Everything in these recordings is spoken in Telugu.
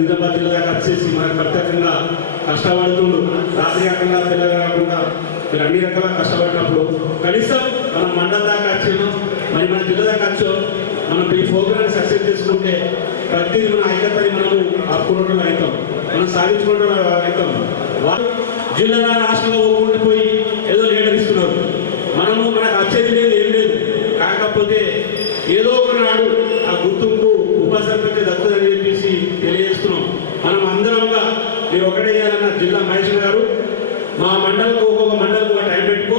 నిజామాబాద్ జిల్లా దాకా వచ్చేసి మనకు ప్రత్యేకంగా కష్టపడుతుండు. రాత్రి కాకుండా పిల్లలు కాకుండా మీరు అన్ని రకాల కష్టపడినప్పుడు కనీసం మనం మండలం దాకా వచ్చాము, మరి మన జిల్లా దాకా వచ్చాం. మనం ఈ ప్రోగ్రాన్ని సక్సెస్ చేసుకుంటే ప్రతిదీ మన ఐక్యతని మనము ఆపుకున్నట్లు అవుతాం, మనం సాధించుకున్నట్లు అవుతాం. వాళ్ళు జిల్లా రాష్ట్రంలో పోయి ఏదో లీడర్ ఇస్తున్నారు. మనము మనకు వచ్చేది లేదు, ఏం లేదు. కాకపోతే ఏదో ఒకనాడు ఆ గుర్తింపు ఉప సర్పంచ్ దక్కుదని చెప్పేసి తెలియజేస్తున్నాం. మనం అందరంగా మీరు ఒకటే చేయాలన్న జిల్లా మహేష్ గారు, మా మండలకు ఒక్కొక్క మండలకు ఒక టైం పెట్టుకో,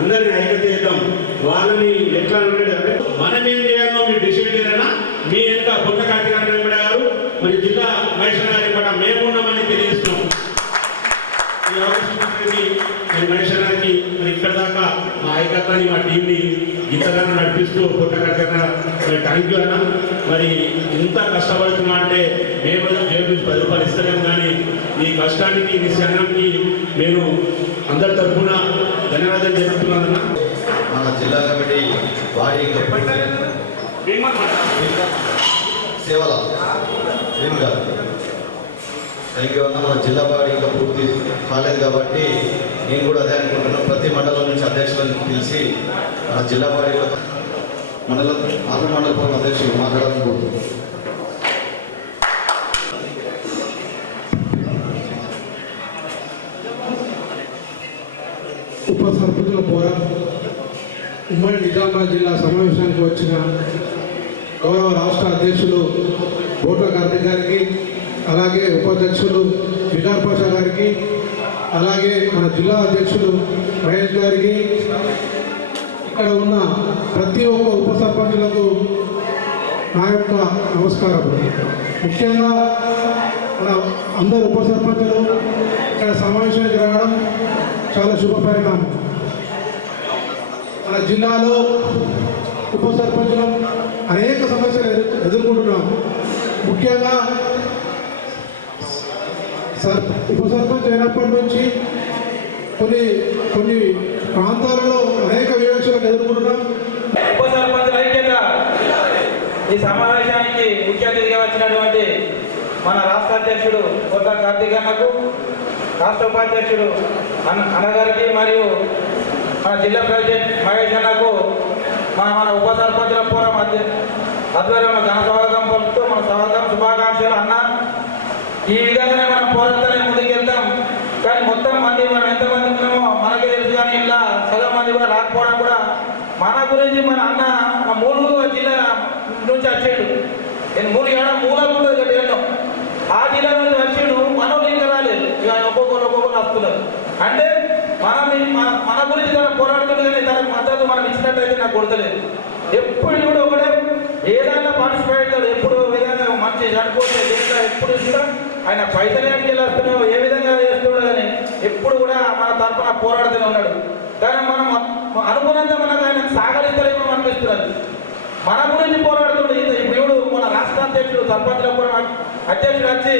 అందరినీ ఐక్యత చేద్దాం. వాళ్ళని ఎట్లా ఉండేది అంటే మనం ఏం చేయాలో మీరు డిసైడ్ చేయాలన్నా మీ యొక్క పొట్ట కార్తీక గారు మరి జిల్లా మహేష్ గారి కూడా మేము ఉన్నామని తెలియజేస్తున్నాం. ఈ అవకాశం మహేష్ గారికి మరి ఇక్కడ దాకా మా ఐక్యతని మా టీంని ఇంతగానో నడిపిస్తూ పొట్ట కార్తీక థ్యాంక్ యూ అన్న. మరి ఇంత కష్టపడుతున్నా అంటే మేము జేబు నుంచి 10 రూపాయలు ఇస్తలేము, కానీ మీ కష్టానికి మీ శ్రమానికి నేను అందరి తరఫున ధన్యవాదాలు చెప్తున్నానన్న. మన జిల్లా కమిటీ వారి సేవల థ్యాంక్ యూ అన్న. మన జిల్లా బాడీ ఇంకా పూర్తి కాలేదు కాబట్టి నేను కూడా అదే అనుకుంటున్నాను. ప్రతి మండలం నుంచి అధ్యక్షులను పిలిచి మన జిల్లా బాడీ మండలం ఆంధ్ర మండలం అధ్యక్షులు మాట్లాడాలని కోరుతున్నాను. ఉప సర్పంచుల పోరాటం ఉమ్మడి నిజామాబాద్ జిల్లా సమావేశానికి వచ్చిన గౌరవ రాష్ట్ర అధ్యక్షులు బోట్ల కార్తీక్ గారికి, అలాగే ఉపాధ్యక్షులు వికార్ పాషా గారికి, అలాగే మన జిల్లా అధ్యక్షులు మహేష్ గారికి, ఇక్కడ ఉన్న ప్రతి ఒక్క ఉప సర్పంచులకు నా యొక్క నమస్కారం. ముఖ్యంగా మన అందరు ఉప సర్పంచులు ఇక్కడ సమావేశానికి రావడం చాలా శుభ పరిణామం. మన జిల్లాలో ఉప సర్పంచులు అనేక సమస్యలు ఎదుర్కొంటున్నాం. ముఖ్యంగా ఉప సర్పంచ్ అయినప్పటి నుంచి కొన్ని ప్రాంతాలలో అనేక వివక్షలను ఎదుర్కొంటున్నాం. ఉప సర్పంచ్ ఐక్యత ఈ సమావేశానికి ముఖ్య అతిథిగా వచ్చినటువంటి మన రాష్ట్ర అధ్యక్షుడు కొత్త కార్తీక్ అన్నకు, రాష్ట్ర ఉపాధ్యక్షుడు అన్నగారికి మరియు మన జిల్లా ప్రెసిడెంట్ మహేష్ అన్నకు మన ఉప సర్పంచుల ఫోరం ఆధ్వర్యంలో ఘన స్వాగతం పలుకుతూ మన స్వాగతం శుభాకాంక్షలు అన్న. ఈ విధంగానే మనం పోరాటాన్ని ముందుకెళ్తాం. కానీ మొత్తం మంది మనం ఎంతమంది ఉన్నామో మనకే తెలుసు, కానీ ఇలా సగం మంది కూడా రాకపోవడం కూడా మన గురించి మన అన్న మూడు జిల్లా నుంచి వచ్చాడు. నేను మూలకు ఉంటుంది కదా ఎన్నో, ఆ జిల్లా నుంచి వచ్చాడు. మనోళ్ళు ఇంకా రాలేదు, ఇక ఒక్కొక్కరు వస్తున్నారు. అంటే మన గురించి తన పోరాడుతుంది, కానీ తనకు మద్దతు మనం ఇచ్చినట్టయితే నాకు కొడతలేదు. ఎప్పుడు కూడా ఒకటే ఏదైనా పార్టిసిపేట్ అవుతాడు. ఎప్పుడు విధంగా మంచి చనిపోతే దేంట్లో ఎప్పుడు కూడా ఆయన పైసలేనికి వెళ్ళొస్తున్నావు, ఏ విధంగా చేస్తున్నాడు, కానీ ఎప్పుడు కూడా మన తరఫున పోరాడుతూనే ఉన్నాడు. కానీ మనం అనుకున్నంత మనకు ఆయన సాగరిస్తలేమో అనిపిస్తున్నది. మన గురించి పోరాడుతుండే ఇప్పుడు మన రాష్ట్ర అధ్యక్షుడు సర్పంచ్ల పోరాడు అధ్యక్షుడు వచ్చి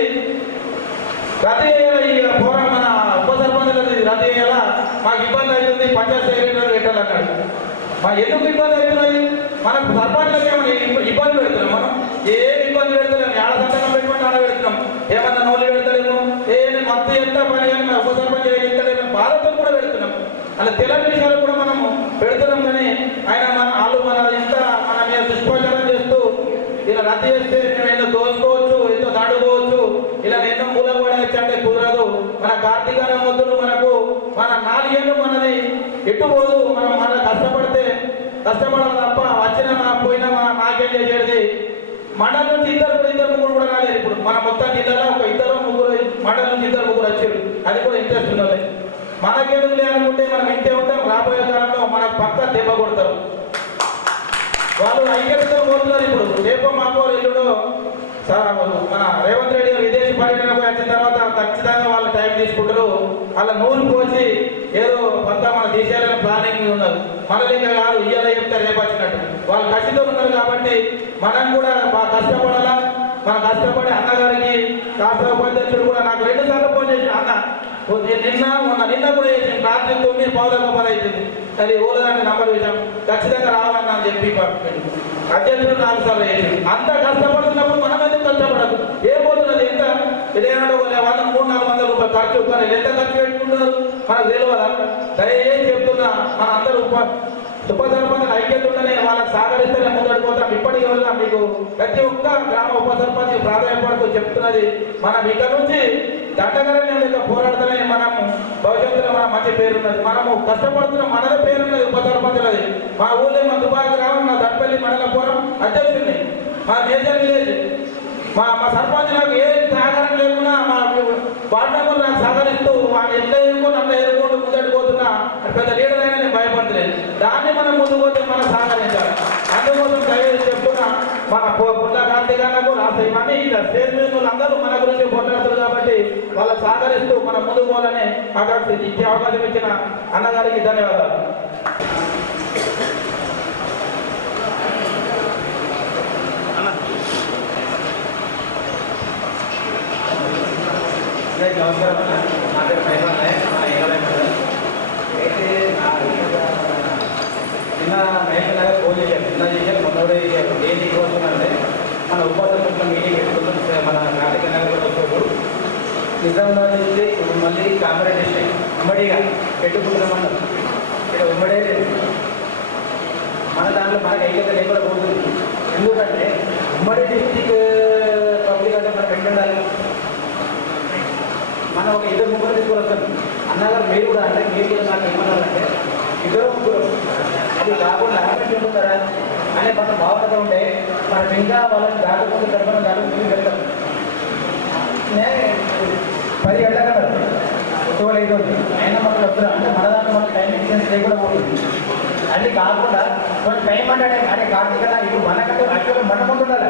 రద్దు చేయాలి, ఈ పోరాటం మన ఉప సర్పంచులది రద్దు చేయాలా, మాకు ఇబ్బంది అవుతుంది, పంచాయతీ సెక్రటరీ పెట్టాలన్నాడు. ఎందుకు ఇబ్బంది అవుతున్నాయి? మనకు సర్పంచ్లకి ఏమైనా ఇబ్బంది పెడుతున్నాం? మనం ఏం ఇబ్బంది పెడతలేము. ఆడ సంతకం పెట్టుకుంటే ఆడ పెడుతున్నాం. ఏమన్నా నోళ్ళు పెడతలేము, మత్తు ఎంత పని కానీ మన ఉప సర్పంచ్ ఏం బాధతో కూడా పెడుతున్నాం. అలా తెలంగాణ విషయాలు కూడా మనము పెడుతున్నాం. కానీ ఆయన వాళ్ళు మన ఇంత మన మీద దుష్ప్రచారం చేస్తూ ఇలా రద్దు చేస్తే మేము ఎన్నో దోచుకోవచ్చు, ఎంతో దాటుకోవచ్చు, ఇలా ఎన్నో మూలం పడవచ్చు అంటే కుదరదు. మన కార్తీక మొద్దులు మనకు మన 4 ఏళ్ళు మనది ఎట్టుపోదు. మనం మన కష్టపడాలి తప్ప వచ్చిన పోయినా నాకేం చేసేది. మండలం నుంచి ఇద్దరు ముగ్గురు కూడా రాలేదు. ఇప్పుడు మన మొత్తం జిల్లాలో ఒక 2-3 మండలం నుంచి 2-3 వచ్చారు. అది కూడా ఇంట్రెస్ట్ ఉన్నది. మనకేందుకు లేనుకుంటే మనం ఇంతే ఉంటాం. రాబోయే కాలంలో మనకు పక్క దెబ్బ కొడతారు. వాళ్ళు ఐక్యతతో పోతున్నారు. ఇప్పుడు రేపో మాకో ఎల్లుడో మన రేవంత్ రెడ్డి గారు విదేశీ పర్యటనకు వచ్చిన తర్వాత ఖచ్చితంగా వాళ్ళు టైం తీసుకుంటారు. వాళ్ళ నూరు పోసి ఏదో కొత్త మన దేశాలను ప్లానింగ్ ఉన్నారు. మనల్ని ఇంకా కాదు, ఇయ్యాల చెప్తే రేపు వచ్చినట్టు వాళ్ళు కష్టంతో ఉన్నారు. కాబట్టి మనం కూడా బాగా కష్టపడాలా. మన కష్టపడి అన్నగారికి రాష్ట్ర ఉపాధ్యక్షుడు కూడా నాకు 2 సార్లు ఫోన్ చేసి అన్న నిన్న కూడా చేసి రాత్రి 9:15 అవుతుంది, అది ఓలదాన్ని నంబర్ వేసాం, ఖచ్చితంగా రావాలన్నా అని చెప్పి అధ్యక్షుడు 4 సార్లు చేసి అంత కష్టపడుతున్నప్పుడు మనం ఎందుకు కష్టపడదు? ఏం పోతున్నది? ఎంత ఇదేమంటే వాళ్ళ 300-400 రూపాయలు ఖర్చు, కానీ ఎంత ఖర్చు పెట్టుకుంటారు మనకు తెలియదా? దయచేసి చెప్తున్నా, మన అందరూ ఉప సర్పంచ్ ఐక్యత ఉందని వాళ్ళకి సహకరిస్తేనే ముందడిపోతాం. ఇప్పటికీ వల్ల మీకు ప్రతి ఒక్క గ్రామ ఉప సర్పంచ్ ప్రాధాన్యపడుతూ చెప్తున్నది, మనం ఇక్కడ నుంచి దండకరణ్యం లేక పోరాడుతూనే మనం భవిష్యత్తులో మన మంచి పేరున్నది. మనము కష్టపడుతున్న మనదే పేరున్నది ఉప సర్పంచులది. మా ఊళ్ళో మా దుబాయ్ గ్రామం, మా దర్పల్లి మండలపురం అధ్యక్షుడిని, మా మేజర్ విలేజ్, మా సర్పంచ్ నాకు ఏ సహకారం లేకున్నా మా వార్డు మెంబర్లు నాకు సహకరిస్తూ వాడు ఎట్లా ఎదుర్కొని అట్లా ఎదుర్కొంటూ ముందడిపోతున్నా పెద్ద లీడర్ అయినా నేను భయపడలేదు. దాన్ని మనం ముందుకు పోతే మనం సహకరించాలి. అందుకోసం దయచేసి చెప్తున్నా, మన పుట్ల కార్తీకాలకు రాష్ట్ర ఇవన్నీ ఇలా స్టేజ్ మీద అందరూ మన గురించి పోట్లాడుతారు కాబట్టి వాళ్ళకి సహకరిస్తూ మనం ముందుకు పోవాలని ఆకాంక్ష ఇచ్చే అవకాశం ఇచ్చిన అన్నగారికి ధన్యవాదాలు. నమస్కారం అన్న, నా పేరు పైవాన్ నాయక్, మన ఏకలైన అయితే చిన్న నాయకులాగా ఫోన్ చేశారు, చిన్న చేశారు, మొన్న చేశారు. ఏంటి కోరుతున్నారంటే మన ఉపాధ్యాయుల మీటింగ్ పెట్టుకుంటాం, మన కార్తీక నగర్ వచ్చారు నిజామాబాద్ నుంచి మళ్ళీ కామారెడ్డి డిస్ట్రిక్ట్ ఉమ్మడిగా పెట్టుకుంటున్నామన్నారు. ఇక్కడ ఉమ్మడే లేదు, మన దాంట్లో మనకు ఐక్యత లేకుండా పోతుంది. ఎందుకంటే ఉమ్మడి డిస్ట్రిక్ట్ పబ్లిక్ అంటే మనం పెట్టాలి, మనం ఒక 2-3 తీసుకువస్తాం. అన్నగారు మీరు కూడా అంటే మీరు కూడా నాకు ఏమన్నారంటే 2-3 అది కాకుండా ఉంటుంటారా అనే మన భావనతో ఉంటే మనం ఇంకా వాళ్ళని దాటుకుంటూ గడపడం దాటుకుంటూ వెళ్తాం. 10 గంటల 12 అవుతుంది అయినా మనకు వస్తున్నాం అంటే మన దాంట్లో మనకు టైం ఎక్స్టెన్స్ లేకుండా పోతుంది. అది కాకుండా కొంచెం టైం అంటే అదే కార్తీక ఇప్పుడు మనకంటే యాక్చువల్గా మన ముందు ఉండాలి.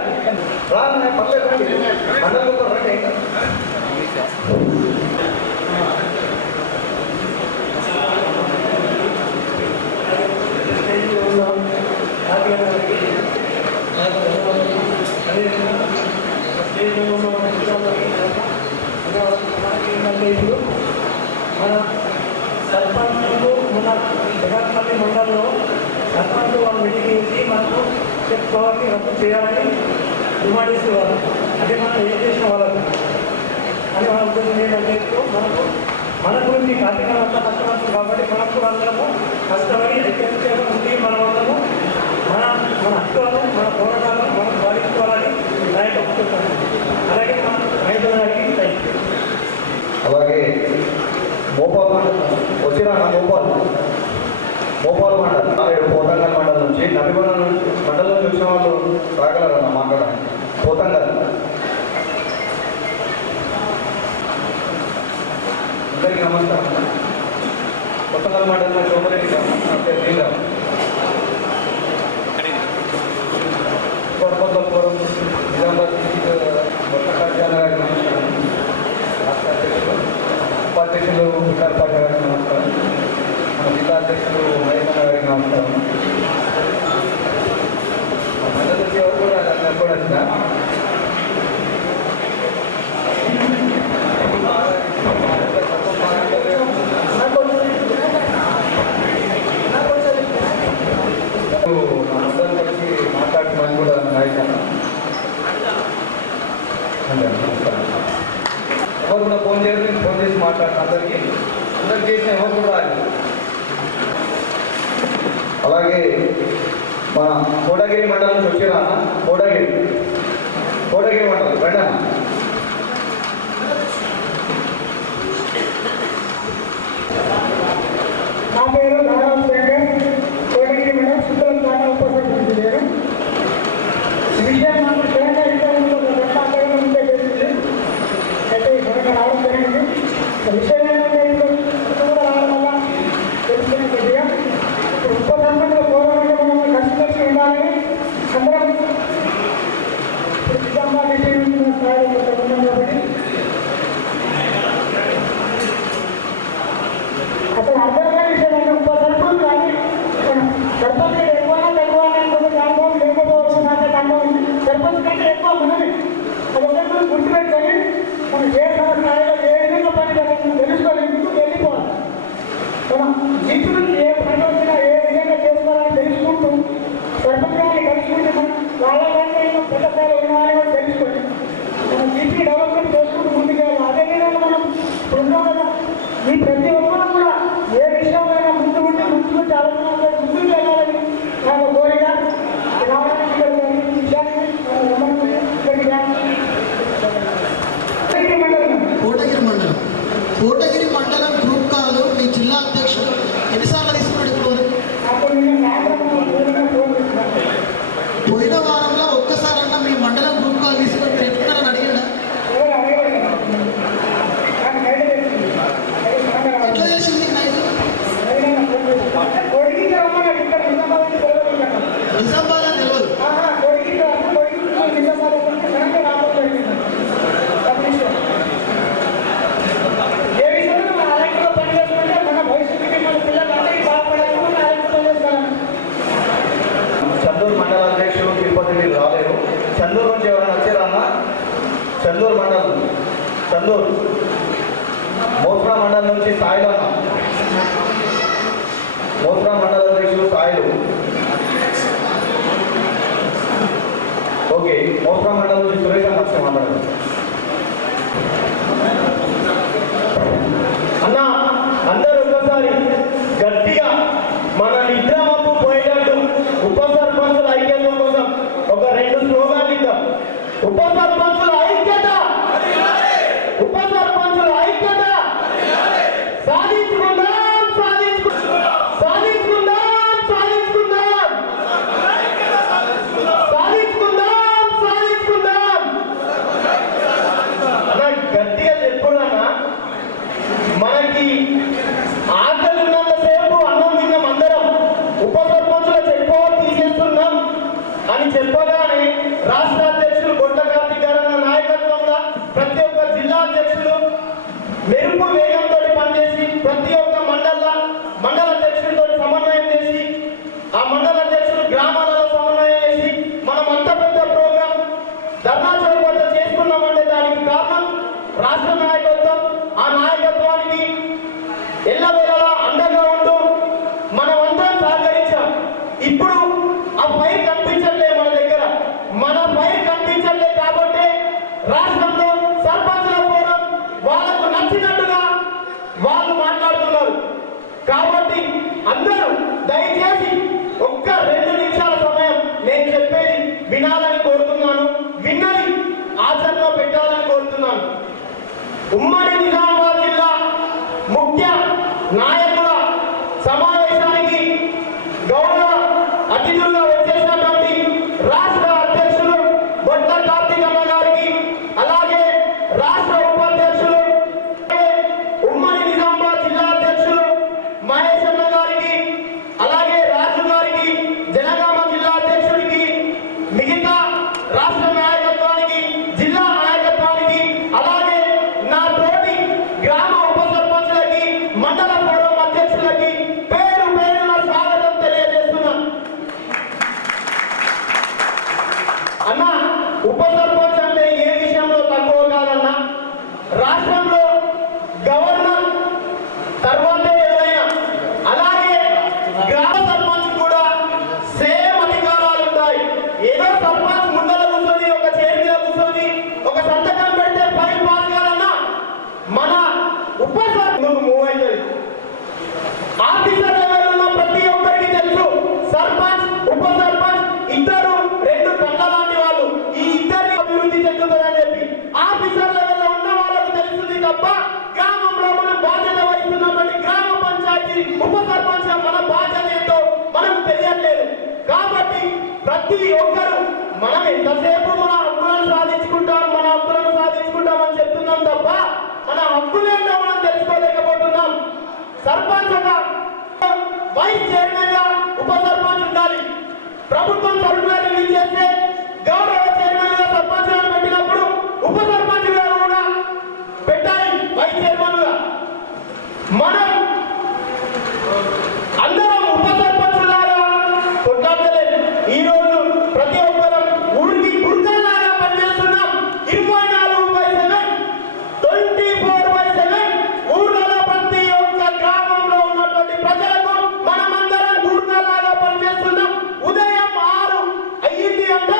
పర్లేదు మండలంతో రండి. ఇప్పుడు మన సర్పంచులు మన జగన్పల్లి మండలంలో సర్పంచ్ వాళ్ళు మీటింగ్ చేసి మనకు చెప్పుకోవాలి, రద్దు చేయాలని డిమాండ్ చేసేవాళ్ళు. అంటే మనం ఏం చేసిన వాళ్ళకు అని మన ఉద్దేశం ఏంటంటే మనకు మన గురించి కార్తీక అంతా కష్టపడుతుంది కాబట్టి మనకు కూడా అందరము కష్టపడి ఐక్యంగా ఉండి మనమందరము మన హక్కులను మన పోరాటాలను మనం పాలించుకోవాలని నాయకులు. అలాగే మన రైతుల గారికి థ్యాంక్ యూ. అలాగే మోపాల్ వచ్చినా మోపాల్ మండలం పోతంగల్ మండలం నుంచి నబిగొండ మండలం నుంచి వచ్చిన వాళ్ళు రాగలరన్న మాట్లాడాలి. పోతంగల్ అందరికీ నమస్కారం. పోతంగల్ మండలం సోమరెడ్డి గ్రామం కోటపల్లపురం నిజామాబాద్ మొత్త కార్యాలయానికి నమస్కారం. రాష్ట్ర అధ్యక్షులు ఉపాధ్యక్షులు వికారపాటి గారికి నమస్కారం. మన జిల్లా అధ్యక్షులు మహేంద్ర గారికి నమస్కారం. మద్దతు వచ్చేవారు కూడా కూడా వచ్చిన అందరూ కలిసి మాట్లాడుతున్నాను కూడా నాయకులు ఎవరు కూడా ఫోన్ చేసి ఫోన్ చేసి మాట్లాడుతున్నా అందరికి చేసిన ఎవరు కూడా అలాగే మన కోటగిరి మండలం నుంచి వచ్చిరా అన్న కోటగిరి మండలం రండి అన్న. నా పేరు నారాయణ శేఖర్, కోటగిరి మండలం సుత్తల తాండా ఉపసర్పంచ్. నేను ఈ విషయం నాకు తెలంగాణ ఇంట్లో ఉంటే తెలిసింది, అయితే ఇక్కడ రావడం జరిగింది. విషయం ఏంటంటే కూడా రావడం వల్ల తెలుసుకునే కొద్దిగా ఇప్పుడు ఉప సర్పంచ్ల పోరాటంలో మనం కలిసి ఉండాలని అందరం నిజామాబాద్ స్థాయిలో ఉన్నాం కాబట్టి అసలు అర్థం కాని విషయం అంటే ఉప సర్పంచ్ కానీ సర్పంచ్ ఎక్కువ అనుకుంటే అనుభవం లేకపోవచ్చు. నాకు అనుభవం సర్పంచ్ కంటే ఎక్కువ మనమే. అది ఒకటి గుర్తుపెట్టుకొని మనం ఏ స్థాయిలో ఏ విధంగా పని జరుగుతుందో తెలుసుకోలేందుకు వెళ్ళిపోవాలి. మనం జీవితం నుంచి ఏ పని వచ్చినా ఏ విధంగా చేసుకోవాలని తెలుసుకుంటూ సర్పంచ్ గారిని కలుసుకుంటే మనం వాళ్ళ పెద్ద స్థాయిలో ఉన్నారని కూడా తెలుసుకొని మనం జీవితం డెవలప్మెంట్ చేసుకుంటూ ముందుకు ఈ ప్రతి ఒక్కరు కూడా ఏ విషయమైనా ముందు ఉండి ముందు ఆలోచన ముందుకు వెళ్ళాలని నాకు కోరిక రావడానికి ఈ విషయాన్ని కోటగిరి మండలం గ్రూప్ కాదు మీ జిల్లా అధ్యక్షుడు ఎన్నిసార్లు తీసుకున్నాడు ఇప్పుడు? పోయిన వారంలో ఒక్కసారన్నా మీ మండలం గ్రూప్ కాల్ తీసుకొని మీరు ఎత్తుతారని అడిగాడా? ఎట్లా తెలిసింది నిజామాబాద్ అని తెలియదు. చందూరు మండల అధ్యక్షుడు తిరుపతి వీళ్ళు రాలేరు. చందూరు నుంచి ఎవరైనా వచ్చారన్నా? చందూరు మండలం, చందూరు మోత్రా మండలం నుంచి సాయిలు అన్న, మోత్రా మండల అధ్యక్షుడు సాయిలు. ఓకే, మోత్రా మండలం నుంచి సురేష్ అన్న వచ్చే మాట్లాడారు. అన్న అందరూ ఒక్కసారి గట్టిగా మన నిద్రమప్పు పోయేటట్టు ఉప సర్పంచుల ఐక్యత కోసం ఒక 2 స్లోగాన్లు ఇద్దాం. ఉప సర్పంచుల ఐక్యత, ఉప సర్పంచుల ఐక్యత, సాధించుకుందాం సాధించుకుందాం సాధించుకుందాం సాధించుకుందాం సాధించుకుందాం సాధించుకుందాం. అన్న గట్టిగా చెప్పున్నా, మనకి ఆకలి ఉన్నంతసేపు అన్నం తిన్నాం అందరం, ఉప సర్పంచుల చెక్ పవర్ తీసేస్తున్నాం అని చెప్పగానే రాష్ట్ర అధ్యక్షులు గొడ్డ కార్తీక్ గారు అన్న నాయకత్వంలో ప్రతి ఒక్క జిల్లా అధ్యక్షులు మెరుపు వేగంతో పనిచేసి ప్రతి ఒక్క మండల అధ్యక్షులతో సమన్వయం చేసి ఆ మండల అధ్యక్షులు గ్రామాలలో సమన్వయం చేసి మనం అంత పెద్ద ప్రోగ్రాం ధర్నా చౌక్ వద్ద చేసుకున్నామంటే దానికి కారణం రాష్ట్ర నాయకత్వం. ఆ నాయకత్వానికి ఎల్లవేళలా అండగా ఉంటూ మనమందరం సహకరించాం. ఇప్పుడు ఆ ఫైర్ కనిపించట్లే మన దగ్గర, మన ఫైర్ కనిపించట్లే కాబట్టి రాష్ట్రంలో సర్పంచుల ఫోరం వాళ్ళకు నచ్చినట్టుగా వాళ్ళు మాట్లాడుతున్నారు. కాబట్టి అందరూ దయచేసి ఒక్క 2 నిమిషాల సమయం నేను చెప్పేది వినాలని కోరుతున్నాను, విన్నది ఆచరణలో పెట్టాలని కోరుతున్నాను. ఉమ్మడి నిజామాబాద్ జిల్లా ముఖ్య నాయకుల సమావేశానికి గౌరవ అతిథులుగా వచ్చేసినటువంటి రాష్ట్ర అధ్యక్షులు గొడ్డ కార్తీక్ అన్న గారికి, అలాగే రాష్ట్ర ఉపాధ్యక్షులు ఉమ్మడి నిజామాబాద్ జిల్లా అధ్యక్షులు మహేష్ అన్న గారికి, అలాగే రాజు గారికి, జనగామ జిల్లా అధ్యక్షుడికి, మిగతా రాష్ట్ర నాయకత్వానికి, జిల్లా నాయకత్వానికి, అలాగే నా తోటి గ్రామ ఉప సర్పంచులకి, మండల ఫోరం అధ్యక్షులకి పేరు పేరున స్వాగతం తెలియజేస్తున్నాను. అన్న, ఉప సర్పంచ్ అంటే ఏ విషయంలో తక్కువ కాదన్నా. రాష్ట్రంలో గవర్నర్ తర్వాతే ఎవరైనా, అలాగే గ్రామ సర్పంచ్ కూడా సేమ్ అధికారాలు ఉంటాయి. ఏదో సర్పంచ్ ముందర కూర్చొని ఒక చైర్ మీద కూర్చొని ఒక సంతకం పెడితే ఫైల్ పాస్ కాదన్నా, మన ఉప సర్పంచ్ మూవ్ అవుతుంది. ఆఫీసర్ లెవెల్ ఉన్న ప్రతి ఒక్కరికి తెలుసు సర్పంచ్ ఉప సర్పంచ్ ఇద్దరు 2 కళ్ళ లాంటి వాళ్ళు. ఈ ఇద్దరిని అభివృద్ధి చెందుతుందని చెప్పి ఆఫీసర్ లెవెల్లో ఉన్న వాళ్ళకు తెలుస్తుంది తప్ప గ్రామంలో మనం బాధ్యత వహిస్తున్నటువంటి గ్రామ పంచాయతీ ఉప సర్పంచ్ మన బాధ్యత ఏంటో మనకు తెలియట్లేదు. కాబట్టి ప్రతి ఒక్కరు మనం ఎంతసేపు మన హక్కులను సాధించుకుంటామని చెప్తున్నాం తప్ప మన హక్కులేంటో మనం తెలుసుకోలేకపోతున్నాం. సర్పంచ్ వైస్ చైర్మన్ గా ఉప సర్పంచ్ ఉండాలి. ప్రభుత్వం సర్కులర్ రిలీజ్ చేస్తే గౌరవ చైర్మన్ గా సర్పంచ్ పెట్టినప్పుడు ఉప సర్పంచ్ గారు కూడా పెట్టాలి వైస్ చైర్మన్ గా. మనం అందరం ఉప సర్పంచ్ లాగా కొట్లాడలేదు. ఈ రోజు ప్రతి ఒక్కరం ఊరికి గుర్తలాగా పనిచేస్తున్నాం. 24/7 24/7 ఊర్లలో ప్రతి ఒక్క గ్రామంలో ఉన్నటువంటి ప్రజలకు మనమందరం గుర్తలాగా పనిచేస్తున్నాం. ఉదయం 6 అయ్యింది అంటే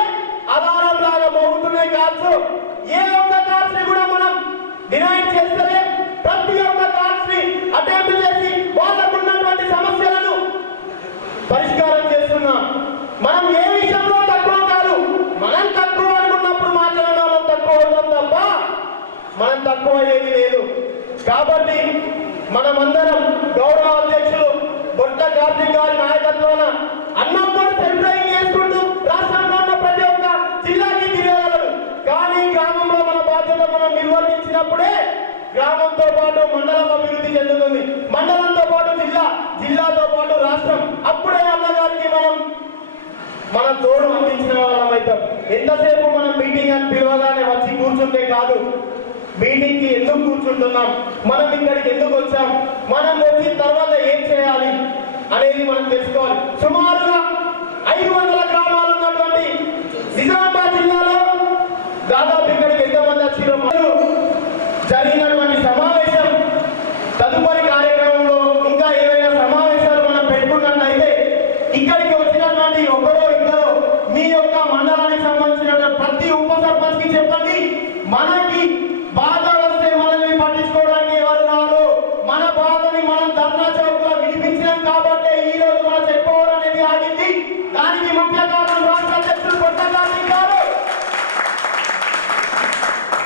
అలారం లాగా మోగుతున్నాయి కార్స్. ఏ ఒక్క కార్స్ ని కూడా మనం డినైట్ చేస్తలే. ప్రతి ఒక్క కార్స్ ని మనం తక్కువ అయ్యేది లేదు. కాబట్టి మనమందరం గౌరవ అధ్యక్షులు బొట్ట కార్తీక్ గారి నాయకత్వాన అన్నంతో సెంట్రైజ్ చేసుకుంటూ రాష్ట్రంలో ఉన్న ప్రతి ఒక్క జిల్లాకి తిరగలరు. కానీ గ్రామంలో మన బాధ్యత మనం నిర్వర్తించినప్పుడే గ్రామంతో పాటు మండలం అభివృద్ధి చెందుతుంది. మండలంతో పాటు జిల్లా, జిల్లాతో పాటు రాష్ట్రం. అప్పుడే అన్నగారికి మన తోడు అందించిన వాళ్ళం అవుతాం. ఎంతసేపు మనం మీటింగ్ అని పిలవగానే వచ్చి కూర్చుంటే కాదు. మీటింగ్ కి ఎందుకు కూర్చుంటున్నాం, మనం ఇక్కడికి ఎందుకు వచ్చాం, మనం వచ్చిన తర్వాత ఏం చేయాలి అనేది మనం తెలుసుకోవాలి. సుమారుగా 500 గ్రామాలు ఉన్నటువంటి నిజామాబాద్ జిల్లాలో దాదాపు ఇక్కడికి ఎంతమంది వచ్చారో జరిగినటువంటి సమావేశం తదుపరి కార్యక్రమంలో ఇంకా ఏవైనా సమావేశాలు మనం పెట్టుకున్నట్లయితే ఇక్కడికి వచ్చినటువంటి ఒకరో ఇద్దరు మీ యొక్క మండలానికి సంబంధించిన ప్రతి ఉప సర్పంచ్ కి చెప్పండి, మనకి బాధ వస్తే మనల్ని పట్టించుకోవడానికి ఎవరు రారు. మన బాధని మనం ధర్నా చౌక్ లో వినిపించినాం కాబట్టి ఈ రోజు మన చెక్ పవర్ అనేది ఆగింది. దానికి ముఖ్య కారణం రాష్ట్ర అధ్యక్షులు బొట్ట కార్తీక్ గారు.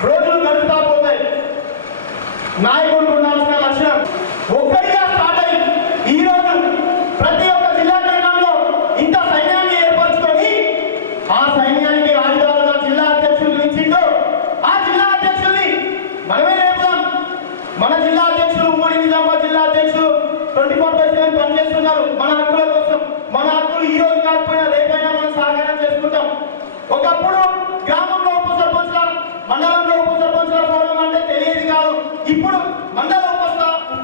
రోజులు గడుపుతా పోతాయి. నాయకుడు ఉండాల్సిన లక్ష్యం ఒక్కడిగా స్టార్ట్ అయ్యి ఈ రోజు ప్రతి ఒక్క జిల్లా కేంద్రంలో ఇంత సైన్యాన్ని ఏర్పరచుకొని ఆ సైన్యానికి ఆయుధాలుగా జిల్లా అధ్యక్షులు ఇచ్చిండు. ఆ జిల్లా అధ్యక్షుల్ని మనమే లేపుదాం. మన జిల్లా అధ్యక్షులు ఉమ్మడి నిజామాబాద్ జిల్లా అధ్యక్షులు 24/7 పనిచేస్తున్నారు మన హక్కుల కోసం. మన హక్కులు ఈ రోజు కాకపోయినా రేపైనా మనం సహకారం చేసుకుంటాం. ఒకప్పుడు గ్రామంలో ఉప సర్పంచ్ల, మండలంలో ఉప సర్పంచ్ల ఫోరం అంటే తెలియదు కాదు. ఇప్పుడు మండల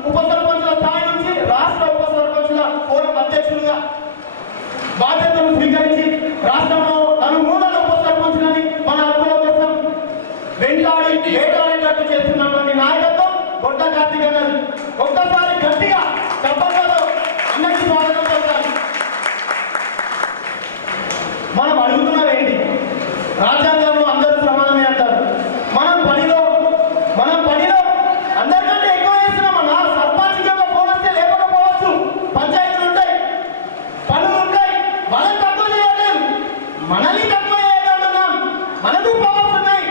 ఉప సర్పంచ్ల స్థాయి నుంచి రాష్ట్ర ఉప సర్పంచ్ల ఫోరం అధ్యక్షులుగా బాధ్యతలు స్వీకరించి రాష్ట్రంలో నలుమూలల ఉప సర్పంచ్లని మన హక్కుల కోసం వేటాడేటట్టు చేస్తున్నటువంటి నాయకత్వం బొట్ట కార్తీక్ అన్నది. ఒక్కసారి గట్టిగా చెప్పడంలో అందరికీ స్వాగతం చెప్పాలి. మనం అడుగుతున్నదేంటి? రాజ్యాంగంలో అందరూ సమానమే అంటారు. మనం పనిలో అందరికంటే ఎక్కువ చేస్తున్నామన్నా. సర్పంచ్ యొక్క ఫోన్ వస్తే లేకపోవచ్చు, పంచాయతీలు ఉంటాయి, పనులు ఉంటాయి, మనం తక్కువ చేయలేదు, మనల్ని తక్కువ చేయగలుగుతున్నాం. మనకు పవర్స్ ఉన్నాయి,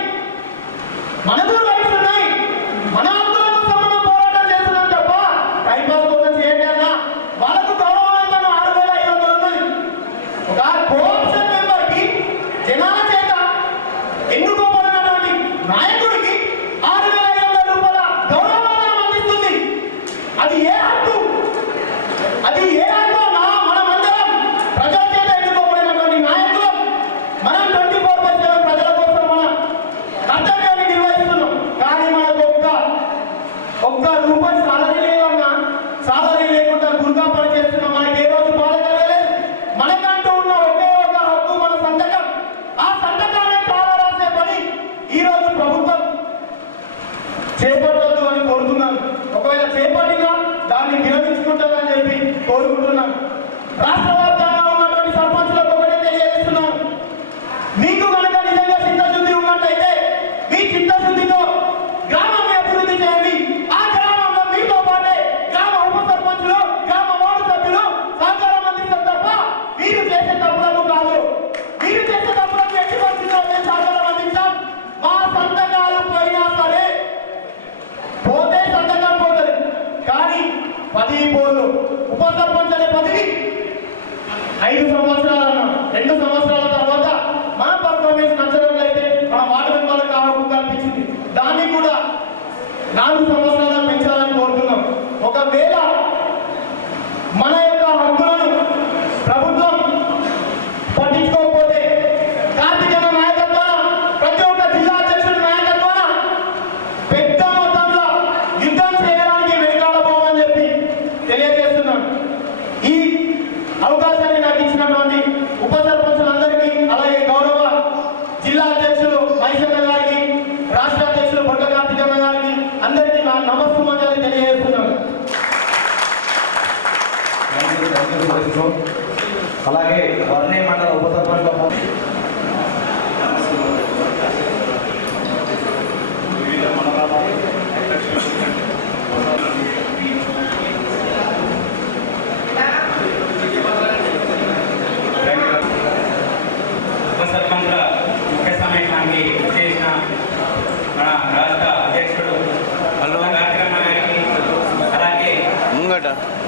మనకు రైట్స్ ఉన్నాయి, మన హక్కుల కోసం మనం పోరాటం చేస్తున్నాం తప్ప టైంపాస్ కోసం చేయండి అన్న. వాళ్ళకు గౌరవం 6,500 ఉన్నది. ఒక కోఆప్షన్ మెంబర్ కి జనాల చేత ఎన్నుకోబడినటువంటి నాయకుడికి 6,500 రూపాయల గౌరవం అందిస్తుంది. అది ఏ హక్కు? అది ఏ హక్కు? మనమందరం ప్రజల చేత ఎన్నుకోబడినటువంటి నాయకులు. మనం 24/7 ప్రజల కోసం మన కర్తవ్యాన్ని నిర్వహిస్తున్నాం. కానీ మనకు ఒక్క రూపాయి సాలరీ లేదన్నా. సాలరీ లేకుండా గుర్గా పని చేస్తున్నాం. మనకి ఏ రోజు బాధ లేదు. మనకంటూ ఉన్న ఒకే ఒక హక్కు మన సంతకం. ఆ సంతకాన్ని చాలా రాసే పని ఈ రోజు ప్రభుత్వం చేపట్టదు అని కోరుతున్నాను. ఒకవేళ చేపట్టినా దాన్ని విరమించుకుంటుందని చెప్పి కోరుకుంటున్నాను. రాష్ట్ర వ్యాప్తంగా ఉన్నటువంటి సర్పంచులకు ఒకటే తెలియజేస్తున్నాను, మీకు కనుక నిజంగా చిత్తశుద్ధి ఉన్నట్టయితే మీ చిత్తశుద్ధితో గ్రామాన్ని అభివృద్ధి చేయండి. ఆ గ్రామంలో మీతో పాటే గ్రామ ఉప సర్పంచులు, గ్రామ వార్డు సభ్యులు సహకారం అందిస్తారు తప్ప మీరు చేసే తప్పులకు కాదు. మీరు చేసే తప్పులకు ఎట్టి పరిస్థితుల్లో మేము సహకారం అందించాం. మా సంతకాలు పోయినా సరే పోతే సంతకం పోతుంది, కానీ 10 పోలు. ఉప సర్పంచ్ అనే పదవి 5 సంవత్సరాలు, 2 సంవత్సరాల తర్వాత మన పర్ఫార్మెన్స్ నచ్చట్లయితే మన వార్డు మెంబర్లకు ఆ హక్కు కల్పించింది. దాన్ని కూడా 4 సంవత్సరాలు పెంచాలని కోరుతున్నాం. ఒకవేళ మన యొక్క హక్కులను ప్రభుత్వం పట్టించుకోకపోతే కార్తీక్ అన్న నాయకత్వాన, ప్రతి ఒక్క జిల్లా అధ్యక్షుడి నాయకత్వాన పెద్ద మొత్తంలో యుద్ధం చేయడానికి వెనుకాడబోమని చెప్పి తెలియజేస్తున్నాం. ఈ అవకాశాన్ని నాకు ఇచ్చినటువంటి ఉప సర్పంచులందరికీ, అలాగే గౌరవ జిల్లా అధ్యక్షులు మైసన్న గారికి, రాష్ట్ర అధ్యక్షులు బొట్ట కార్తీక్ అన్న గారికి అందరికీ నా నమస్సుమంజలి తెలియజేస్తున్నాను. అలాగే వర్ణే మండల ఉప సర్పంచ్ ఉప సర్పంచ్ల ముఖ్య సమావేశానికి చేసిన మన రాష్ట్ర అధ్యక్షులు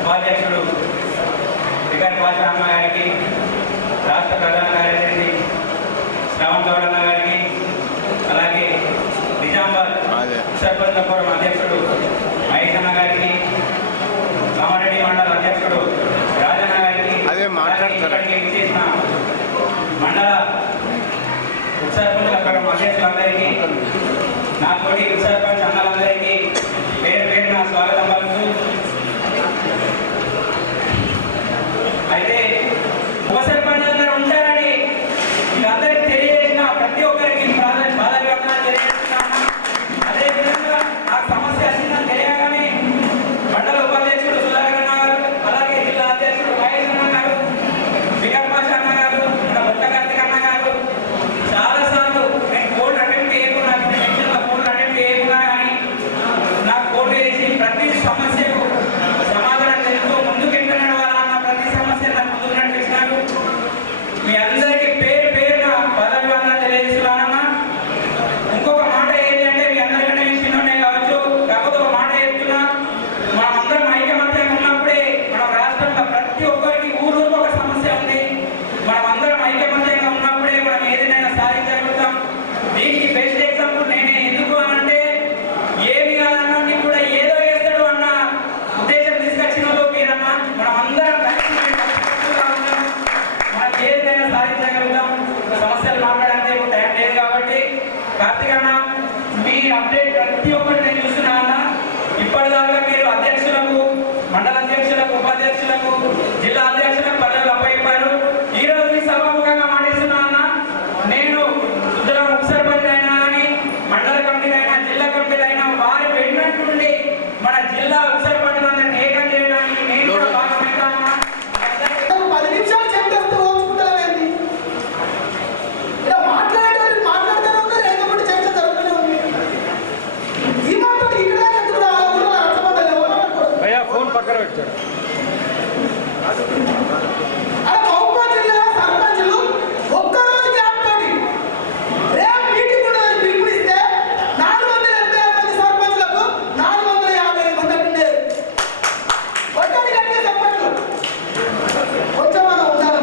ఉపాధ్యక్షుడు వికార్ పాషా అన్న గారికి, రాష్ట్ర ప్రధాన కార్యదర్శి శ్రవణ్ గౌడ్ అన్న గారికి, అలాగే నిజామాబాద్ సర్పంచ్ ఫోరం అధ్యక్షుడు మహేష్ అన్న గారికి, కామారెడ్డి మండల అధ్యక్షుడు రాజన్న గారికి, ఇక్కడికి చేసిన మండల ఉపసర్పంచ్ ఫోరం అధ్యక్షులందరికీ, నాతోటి ఉపసర్పంచ్ అన్నలందరికీ పేరు పేరున స్వాగతం పలుకుతూ, అయితే ఉప సర్పంచ్ అందరూ ఉంటారని వీళ్ళందరికీ తెలియజేసిన ప్రతి ఒక్కరికి బాధాభివందనాలు తెలియజేస్తున్నాను. అదేవిధంగా ఆ సమస్య వచ్చిందని తెలియగానే మండల ఉపాధ్యక్షుడు సుధాకర్ అన్న గారు, అలాగే జిల్లా అధ్యక్షుడు మహేష్ అన్న గారు, వికార్ పాషా అన్న గారు, బొట్ట కార్తిక్ అన్న గారు చాలాసార్లు నేను కోర్టు అటెంప్ట్ చేయకున్నా, కోర్టు అటెంప్ట్ చేయకున్నా కానీ నాకు కోర్టు వేసి ప్రతి సమస్యకు సమాధానం తెలుస్తూ ముందుకు ఎక్కడ నడవాలన్న ప్రతి సమస్య నాకు ముందుకు నడిపిస్తున్నారు. మీ అందరికీ పేరు పేరున పదవివందనాలు తెలియజేస్తున్నానన్నా. ఇంకొక మాట ఏంటి అంటే మీ అందరికంటే నేను చిన్నోనే కావచ్చు, కాకపోతే ఒక మాట చెప్తున్నా, మనమందరం ఐకమత్యంగా ఉన్నప్పుడే మన రాష్ట్రంలో ప్రతి ఒక్కరికి ఊరూరికి ఒక సమస్య ఉంది. మనమందరం ఐకమత్యంగా ఉన్నప్పుడే మనం ఏదైనా సాధించగలుగుతాం. దీనికి బెస్ట్ ఎగ్జాంపుల్ నేనే. ఎందుకు అనంటే ఏమి కాదన్నీ కూడా ఏదో చేస్తాడు అన్న ఉద్దేశం తీసుకొచ్చిన వాళ్ళు మీరన్నా. మనం అందరం కలిసి మనం ఏదైనా సాధించగలుగుతాం. సమస్యలు మాట్లాడడానికి టైం లేదు కాబట్టి కార్తీక్ అన్న మీ అప్డేట్ ప్రతి ఒక్కటి నేను చూస్తున్నా అన్న. ఇప్పటిదాకా మీరు అధ్యక్షులకు, మండల అధ్యక్షులకు, ఉపాధ్యక్షులకు, జిల్లా అధ్యక్షులకు పదవులు అప్పగింపారు. ఈ రోజు మీ సభాముఖంగా మాటిస్తున్నా అన్న, నేను సుజలం ఉప సర్పంచ్ అయినా కానీ మండల కమిటీలు అయినా జిల్లా కమిటీలు అయినా వారి వెళ్ళినట్టుండి మన జిల్లా ఉప సర్పంచులందరినీ ఏకం చేయడానికి నేను కూడా భాగమవుతాను. 10 నిమిషాలు చెప్పేస్తూ ఓచుకుంటామేంటి? ఇలా మాట్లాడేవాళ్ళు మాట్లాడుతూనే ఉన్నారు, లేకపోతే చర్చ జరుగుతూనే ఉంది. ఈ మాట్లాడి ఇక్కడ దాకా ఎందుకు రావాలి? ఊళ్ళో అర్థమవుతుంది, ఎవరు మాట్లాడుకోరు. ఫోన్ పక్కన పెట్టాడు. అలా మహబూబాబాద్ జిల్లా సర్పంచులు ఒక్కరోజు గ్యాప్ తోటి రేపు మీటింగ్ ఉండదని పిలుపునిస్తే 486 మంది సర్పంచులకు 450 మంది ఉండేది. కొట్టని గట్టిగా చెప్పట్లు కొంచెం మనం ఉండాలి.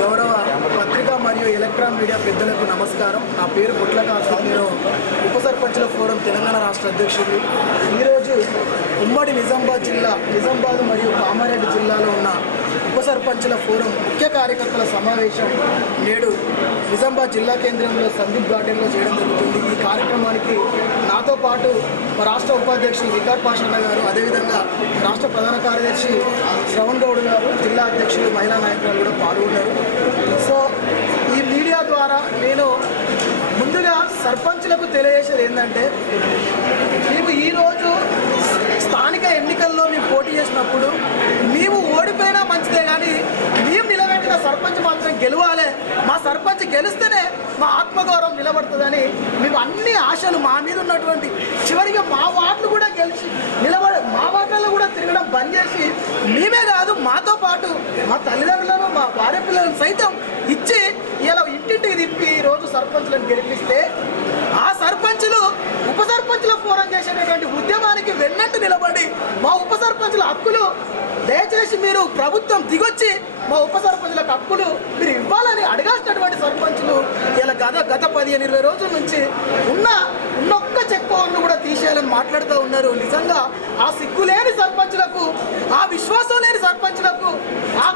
గౌరవ పత్రికా మరియు ఎలక్ట్రాన్ మీడియా పెద్దలకు నమస్కారం. నా పేరు బొట్ల కార్తీక్. నేను ఉప సర్పంచుల ఫోరం తెలంగాణ రాష్ట్ర అధ్యక్షుడు. ఈరోజు ఉమ్మడి నిజామాబాద్ మరియు కామారెడ్డి జిల్లాలో ఉన్న ఉప సర్పంచుల ఫోరం ముఖ్య కార్యకర్తల సమావేశం నేడు నిజామాబాద్ జిల్లా కేంద్రంలో సందీప్ గార్డెన్లో చేయడం జరుగుతుంది. ఈ కార్యక్రమానికి నాతో పాటు మా రాష్ట్ర ఉపాధ్యక్షులు వికార్ పాషా అన్న గారు, అదేవిధంగా రాష్ట్ర ప్రధాన కార్యదర్శి శ్రవణ్ గౌడ్ గారు, జిల్లా అధ్యక్షులు మహిళా నాయకులు కూడా పాల్గొన్నారు. సో ఈ మీడియా ద్వారా నేను ముందుగా సర్పంచులకు తెలియజేసేది ఏంటంటే, మేము ఈరోజు స్థానిక ఎన్నికల్లో మేము పోటీ చేసినప్పుడు మేము ఓడిపోయినా మంచిదే, కానీ మేము నిలబెట్టిన సర్పంచ్ మాత్రం గెలవాలి. మా సర్పంచ్ గెలిస్తేనే మా ఆత్మగౌరవం నిలబడుతుందని మేము అన్ని ఆశలు మా మీద ఉన్నటువంటి, చివరిగా మా వార్డులు కూడా గెలిచి మా వార్డుల్లో కూడా తిరగడం బంద్ చేసి, మేమే కాదు మాతో పాటు మా తల్లిదండ్రులను, మా భార్య పిల్లలను సైతం ఇచ్చి ఇలా ఇంటింటికి తిప్పి ఈరోజు సర్పంచులను గెలిపిస్తే, ఆ సర్పంచులు ఉప సర్పంచుల ఫోరం చేసేటటువంటి ఉద్యమానికి వెన్నట్టు నిలబడి మా ఉప సర్పంచుల హక్కులు దయచేసి మీరు ప్రభుత్వం దిగొచ్చి మా ఉప సర్పంచులకు హక్కులు మీరు ఇవ్వాలని అడగాల్సినటువంటి సర్పంచులు ఇలా గత 15-20 రోజుల నుంచి ఉన్నొక్క చెక్ పవర్ను కూడా తీసేయాలని మాట్లాడుతూ ఉన్నారు. నిజంగా ఆ సిగ్గులేని సర్పంచులకు, ఆ విశ్వాసం లేని సర్పంచులకు, ఆ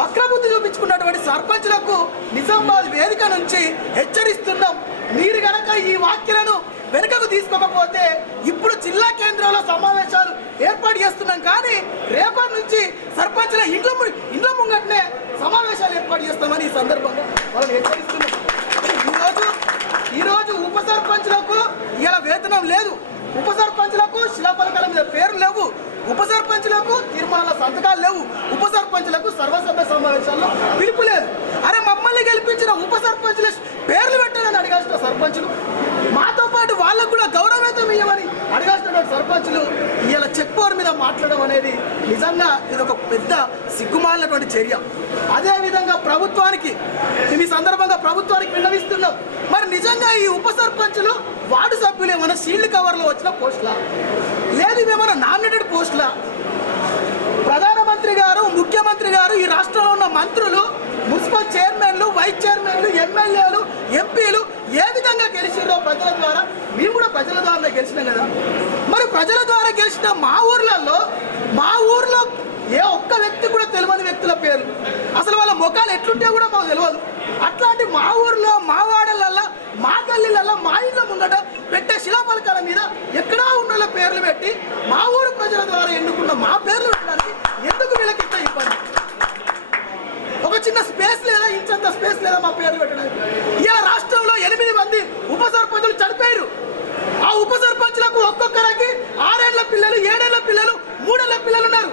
వక్రబుద్ధి చూపించుకున్నటువంటి సర్పంచులకు నిజామాబాద్ వేదిక నుంచి హెచ్చరిస్తున్నాం. మీరు గనక ఈ వ్యాఖ్యలను వెనుకకు తీసుకోకపోతే ఇప్పుడు జిల్లా కేంద్రంలో సమావేశాలు ఏర్పాటు చేస్తున్నాం, కానీ రేపటి నుంచి సర్పంచుల ఇండ్ల ముంగట్నే సమావేశాలు ఏర్పాటు చేస్తామని ఈ సందర్భంగా వాళ్ళని హెచ్చరిస్తున్నాం. ఈరోజు ఉప సర్పంచులకు ఇలా వేతనం లేదు, ఉప సర్పంచులకు శిలాఫలకాల మీద పేర్లు లేవు, ఉప సర్పంచులకు తీర్మానాల సంతకాలు లేవు, ఉప సర్పంచులకు సర్వసభ్య సమావేశాల్లో పిలుపు లేదు. అరే మమ్మల్ని గెలిపించిన ఉప సర్పంచుల పేర్లు పెట్టాలని అడగాల్సిన సర్పంచులు, మాతో పాటు వాళ్ళకు కూడా గౌరవేతం ఇవ్వమని అడగాల్సినటువంటి సర్పంచులు ఇలా చెక్ పవర్ మీద మాట్లాడడం అనేది నిజంగా ఇది ఒక పెద్ద సిగ్గుమాలినటువంటి చర్య. అదేవిధంగా ప్రభుత్వానికి ఈ సందర్భంగా ప్రభుత్వానికి విన్నవిస్తున్నాం, మరి నిజంగా ఈ ఉప సర్పంచులు వార్డు సభ్యులు ఏమైనా సీల్డ్ కవర్లో వచ్చిన పోస్టులా, లేదు ఇవేమైనా నామినేటెడ్ పోస్టులా? ప్రధానమంత్రి గారు, ముఖ్యమంత్రి గారు, ఈ రాష్ట్రంలో ఉన్న మంత్రులు, మున్సిపల్ చైర్మన్లు, వైస్ చైర్మన్లు, ఎమ్మెల్యేలు, ఎంపీలు ఏ విధంగా గెలిచిరో ప్రజల ద్వారా, మేము కూడా ప్రజల ద్వారా గెలిచినాం కదా. మరి ప్రజల ద్వారా గెలిచిన మా ఊర్లో ఏ ఒక్క వ్యక్తి కూడా తెలియని వ్యక్తుల పేర్లు, అసలు వాళ్ళ ముఖాలు ఎట్లుంటే కూడా మాకు తెలియదు. అట్లాంటి మా ఊర్లో, మా వాడలల్లో, మా గల్లీలలో, మా ఇళ్ళ ముంగట పెట్టే శిలాఫలకాల మీద ఎక్కడా ఉన్న పేర్లు పెట్టి మా ఊరు ప్రజల ద్వారా ఎన్నుకున్న మా పేర్లు పెట్టడానికి ఎందుకు వీళ్ళకి ఇంత ఇబ్బంది? ఒక చిన్న స్పేస్ లేదా, ఇంచంత స్పేస్ లేదా మా పేర్లు పెట్టడానికి? ఇలా రాష్ట్రంలో 8 మంది ఉప సర్పంచులు చనిపోయారు. ఆ ఉప సర్పంచులకు ఒక్కొక్కరికి 6 ఏళ్ల పిల్లలు, 7 ఏళ్ల పిల్లలు, 3 ఏళ్ల పిల్లలు ఉన్నారు.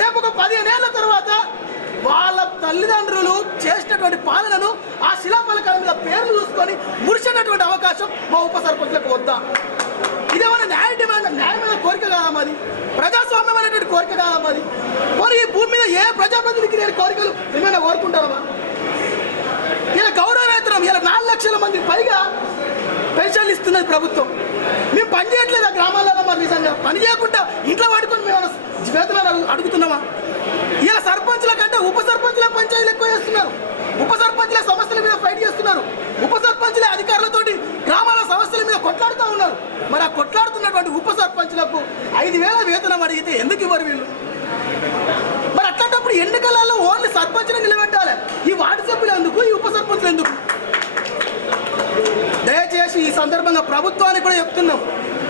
రేపు ఒక 15 ఏళ్ల తర్వాత వాళ్ళ తల్లిదండ్రులు చేసినటువంటి పాలనను ఆ శిలాఫలకాల మీద పేర్లు చూసుకొని ముడిచేటటువంటి అవకాశం మా ఉప సర్పంచులకు వద్దా? ఇదేమైనా న్యాయమైన కోరిక కాదా మాది? ప్రజాస్వామ్యమైనటువంటి కోరిక కాదా మాది? మరి ఈ భూమి మీద ఏ ప్రజాప్రతినిధికి లేని కోరికలు ఏమైనా కోరుకుంటామా? ఇలా గౌరవవేతనం, ఇలా 4 లక్షల మందికి పైగా పెన్షన్లు ఇస్తున్నది ప్రభుత్వం. మేము పని చేయట్లేదు ఆ గ్రామాలలో. మరి నిజంగా పని చేయకుండా ఇంట్లో పడుకొని మేము వేతనాలు అడుగుతున్నామా? ఇలా సర్పంచుల కంటే ఉప సర్పంచుల పంచాయతీలు ఎక్కువ చేస్తున్నారు. ఉప సర్పంచుల సమస్యల మీద ఫైట్ చేస్తున్నారు. ఉప సర్పంచులే అధికారులతోటి గ్రామాల సమస్యల మీద కొట్లాడుతూ ఉన్నారు. మరి ఆ కొట్లాడుతున్నటువంటి ఉప సర్పంచులకు 5,000 వేతనం అడిగితే ఎందుకు ఇవ్వరు వీళ్ళు? మరి అట్లాంటప్పుడు ఎన్నికలలో ఓన్లీ సర్పంచ్ని నిలబెట్టాలి. ఈ వార్డు సభ్యులు ఎందుకు, ఈ ఉప సర్పంచులు ఎందుకు? దయచేసి ఈ సందర్భంగా ప్రభుత్వానికి కూడా చెప్తున్నాం,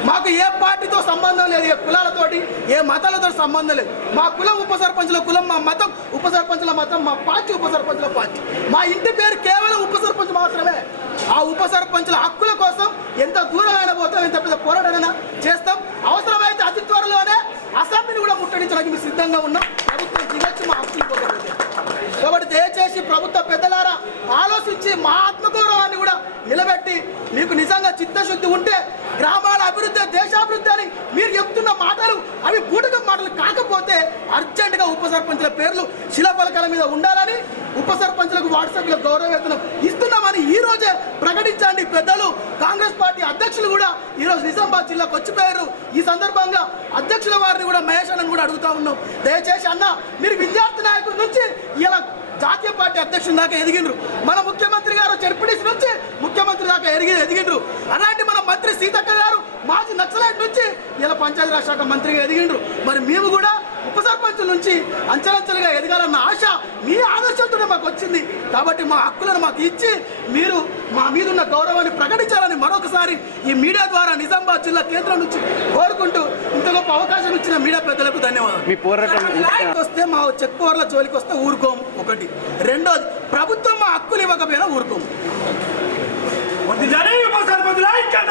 మాకు ఏ పార్టీతో సంబంధం లేదు, ఏ కులాలతోటి, ఏ మతాలతో సంబంధం లేదు. మా కులం ఉప సర్పంచుల కులం, మా మతం ఉప సర్పంచుల మతం, మా పార్టీ ఉప సర్పంచుల పార్టీ. మా ఇంటి పేరు కేవలం ఉప సర్పంచ్ మాత్రమే. ఆ ఉప సర్పంచుల హక్కుల కోసం ఎంత దూరమైనా పోతాం, ఎంత పెద్ద పోరాటమైనా చేస్తాం. అవసరమైతే అతి త్వరలోనే అసెంబ్లీని కూడా ముట్టడించడానికి మేము సిద్ధంగా ఉన్నాం. ప్రభుత్వం దిగొచ్చి మా హక్కులు పోతే. కాబట్టి దయచేసి ప్రభుత్వ పెద్దలారా ఆలోచించి మా ఆత్మగౌరవాన్ని కూడా నిలబెట్టి, మీకు నిజంగా చిత్తశుద్ధి ఉంటే గ్రామాల అభివృద్ధి, దేశాభివృద్ధి అని మీరు చెప్తున్న మాటలు అవి బూటకం మాటలు కాకపోతే అర్జెంటుగా ఉప సర్పంచుల పేర్లు శిలాఫలకాల మీద ఉండాలని, ఉప సర్పంచులకు వాట్సాప్లకు గౌరవవేతనం ఇస్తున్నామని ఈ రోజే ప్రకటించండి. పెద్దలు కాంగ్రెస్ పార్టీ అధ్యక్షులు కూడా ఈరోజు నిజామాబాద్ జిల్లాకు వచ్చిపోయారు. ఈ సందర్భంగా అధ్యక్షుల వారిని కూడా మహేష్ అన్నని కూడా అడుగుతా ఉన్నాం, దయచేసి అన్న మీరు విద్యార్థి నాయకుల నుంచి ఇలా జాతీయ పార్టీ అధ్యక్షుని దాకా ఎదిగిండ్రు. మన ముఖ్యమంత్రి గారు జడ్పీటీసీ నుంచి ముఖ్యమంత్రి దాకా ఎదిగిండ్రు. అలాంటి మన మంత్రి సీతక్క గారు మాజీ నక్సలైట్ నుంచి ఇలా పంచాయతీరాజ్ శాఖ మంత్రిగా ఎదిగిండ్రు. మరి మేము కూడా ఉప సర్పంచుల నుంచి అంచెలంచెలుగా ఎదగాలన్న ఆశ మీ ఆదర్శంతోనే మాకు వచ్చింది. కాబట్టి మా హక్కులను మాకు ఇచ్చి మీరు మా మీద ఉన్న గౌరవాన్ని ప్రకటించాలని మరొకసారి ఈ మీడియా ద్వారా నిజామాబాద్ జిల్లా కేంద్రం నుంచి కోరుకుంటూ ఇంత గొప్ప అవకాశం ఇచ్చిన మీడియా పెద్దలకు ధన్యవాదాలు. మీ పోరాటం వస్తే మా చెక్ పవర్ల జోలికి వస్తే ఊరుకోము. ఒకటి. రెండోది, ప్రభుత్వం మా హక్కులు ఇవ్వకపోయినా ఊరుకోము.